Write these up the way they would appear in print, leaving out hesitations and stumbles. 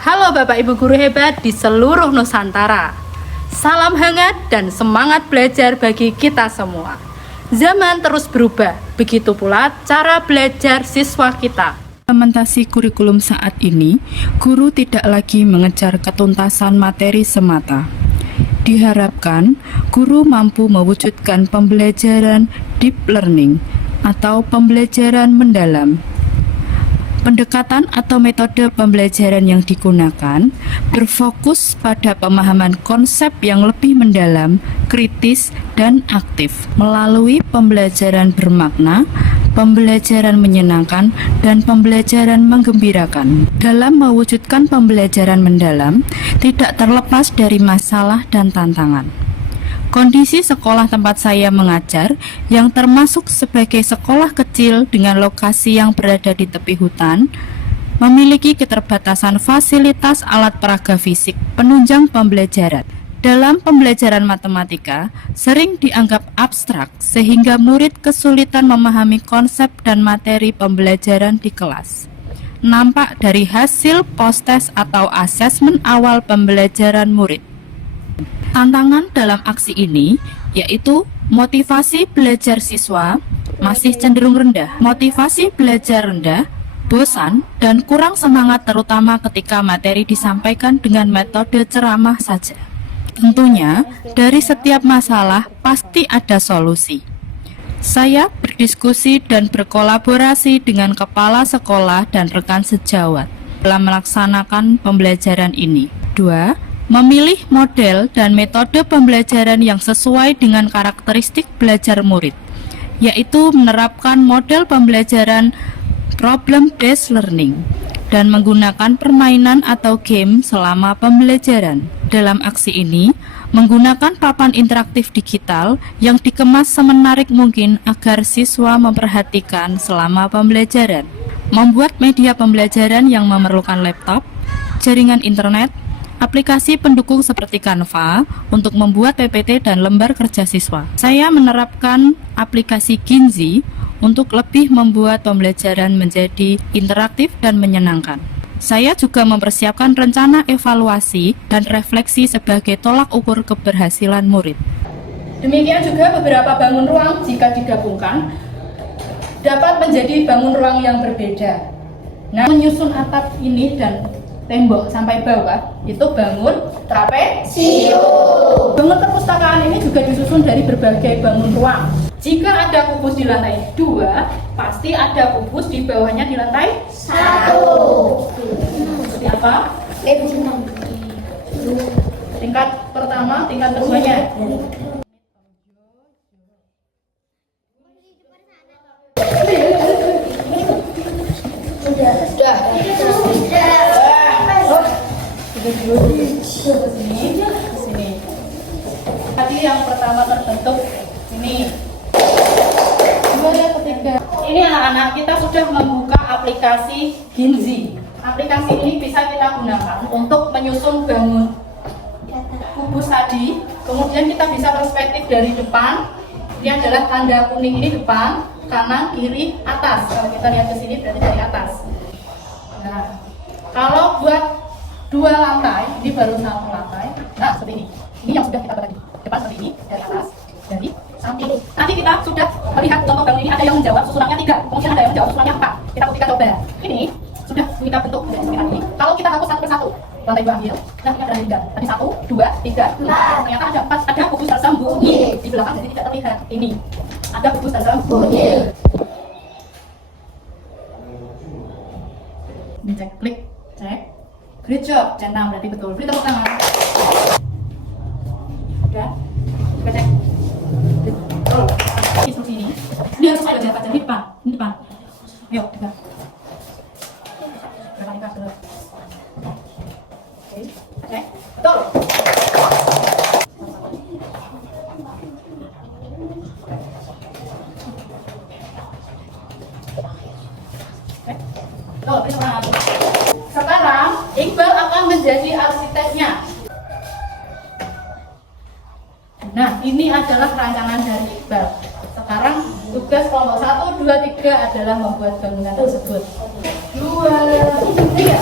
Halo Bapak Ibu guru hebat di seluruh Nusantara. Salam hangat dan semangat belajar bagi kita semua. Zaman terus berubah, begitu pula cara belajar siswa kita. Implementasi kurikulum saat ini, guru tidak lagi mengejar ketuntasan materi semata. Diharapkan, guru mampu mewujudkan pembelajaran deep learning atau pembelajaran mendalam. Pendekatan atau metode pembelajaran yang digunakan berfokus pada pemahaman konsep yang lebih mendalam, kritis, dan aktif melalui pembelajaran bermakna, pembelajaran menyenangkan, dan pembelajaran menggembirakan. Dalam mewujudkan pembelajaran mendalam, tidak terlepas dari masalah dan tantangan. Kondisi sekolah tempat saya mengajar, yang termasuk sebagai sekolah kecil dengan lokasi yang berada di tepi hutan, memiliki keterbatasan fasilitas alat peraga fisik penunjang pembelajaran. Dalam pembelajaran matematika, sering dianggap abstrak sehingga murid kesulitan memahami konsep dan materi pembelajaran di kelas. Nampak dari hasil post-test atau asesmen awal pembelajaran murid. Tantangan dalam aksi ini yaitu motivasi belajar siswa masih cenderung rendah. Motivasi belajar rendah, bosan, dan kurang semangat terutama ketika materi disampaikan dengan metode ceramah saja. Tentunya, dari setiap masalah pasti ada solusi. Saya berdiskusi dan berkolaborasi dengan kepala sekolah dan rekan sejawat dalam melaksanakan pembelajaran ini. 2. Memilih model dan metode pembelajaran yang sesuai dengan karakteristik belajar murid, yaitu menerapkan model pembelajaran problem-based learning dan menggunakan permainan atau game selama pembelajaran. Dalam aksi ini, menggunakan papan interaktif digital yang dikemas semenarik mungkin agar siswa memperhatikan selama pembelajaran. Membuat media pembelajaran yang memerlukan laptop, jaringan internet, aplikasi pendukung seperti Canva untuk membuat PPT dan lembar kerja siswa. Saya menerapkan aplikasi Ginzi untuk lebih membuat pembelajaran menjadi interaktif dan menyenangkan. Saya juga mempersiapkan rencana evaluasi dan refleksi sebagai tolak ukur keberhasilan murid. Demikian juga beberapa bangun ruang jika digabungkan dapat menjadi bangun ruang yang berbeda. Nah, menyusun atap ini dan tembok sampai bawah itu bangun trapesium. Bangun perpustakaan ini juga disusun dari berbagai bangun ruang. Jika ada kubus di lantai 2, pasti ada kubus di bawahnya di lantai 1. Seperti apa? Tingkat pertama, tingkat keduanya. Sudah. Sini. Tadi yang pertama terbentuk ini. Yang ketiga. Ini anak-anak kita sudah membuka aplikasi Ginzi. Aplikasi ini bisa kita gunakan untuk menyusun bangun kubus tadi. Kemudian kita bisa perspektif dari depan. Ini adalah tanda kuning ini depan, kanan, kiri, atas. Kalau kita lihat ke sini berarti dari atas. Nah, kalau buat 2 lantai, ini baru 1 lantai. Nah, seperti ini. Ini yang sudah kita buat tadi. Depan seperti ini, dari atas, dari samping. Nanti kita sudah melihat contoh bangun ini ada yang menjawab susunannya 3, kemudian ada yang menjawab susunannya 4. Kita coba. Ini sudah kita bentuk menjadi seperti ini. Kalau kita hapus satu persatu, lantai 2 ambil. Nah, ini ada 3. Tadi 1, 2, 3. Nah, ternyata ada 4, ada kubus tersembunyi di belakang jadi tidak terlihat. Ini ada kubus tersembunyi. Ini cek, klik, cek. Great job, centang berarti betul. Beri tepuk tangan. Udah, kita cek. Betul. Instruksi ini harus ada jawaban di depan. Ini depan. Ayo, depan. Depan ini dulu. Oke, cek. Betul. Betul, beri tepuk tangan. Sekarang Iqbal akan menjadi arsiteknya. Nah, ini adalah rancangan dari Iqbal. Sekarang tugas kelompok 1, 2, 3 adalah membuat bangunan tersebut. 2, 3.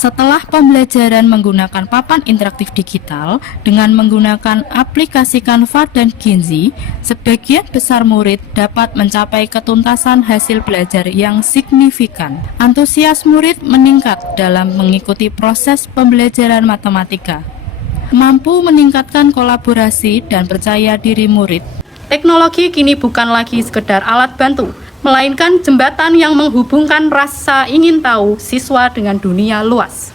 Setelah pembelajaran menggunakan papan interaktif digital dengan menggunakan aplikasi Canva dan Ginzi, sebagian besar murid dapat mencapai ketuntasan hasil belajar yang signifikan. Antusias murid meningkat dalam mengikuti proses pembelajaran matematika, mampu meningkatkan kolaborasi dan percaya diri murid. Teknologi kini bukan lagi sekedar alat bantu, melainkan jembatan yang menghubungkan rasa ingin tahu siswa dengan dunia luas.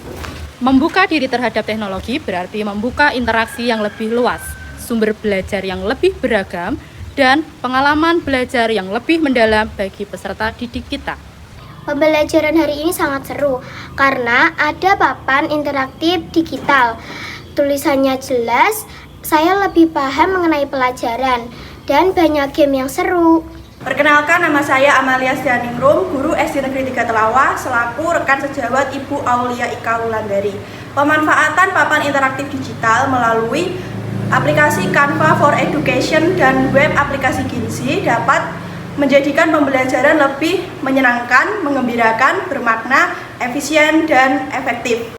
Membuka diri terhadap teknologi berarti membuka interaksi yang lebih luas, sumber belajar yang lebih beragam, dan pengalaman belajar yang lebih mendalam bagi peserta didik kita. Pembelajaran hari ini sangat seru karena ada papan interaktif digital. Tulisannya jelas, saya lebih paham mengenai pelajaran, dan banyak game yang seru. Perkenalkan, nama saya Amalia Stianingrum, guru SD Negeri 3 Telawah, selaku rekan sejawat Ibu Aulia Ika Wulandari. Pemanfaatan papan interaktif digital melalui aplikasi Canva for Education dan web aplikasi Ginzi dapat menjadikan pembelajaran lebih menyenangkan, menggembirakan, bermakna, efisien, dan efektif.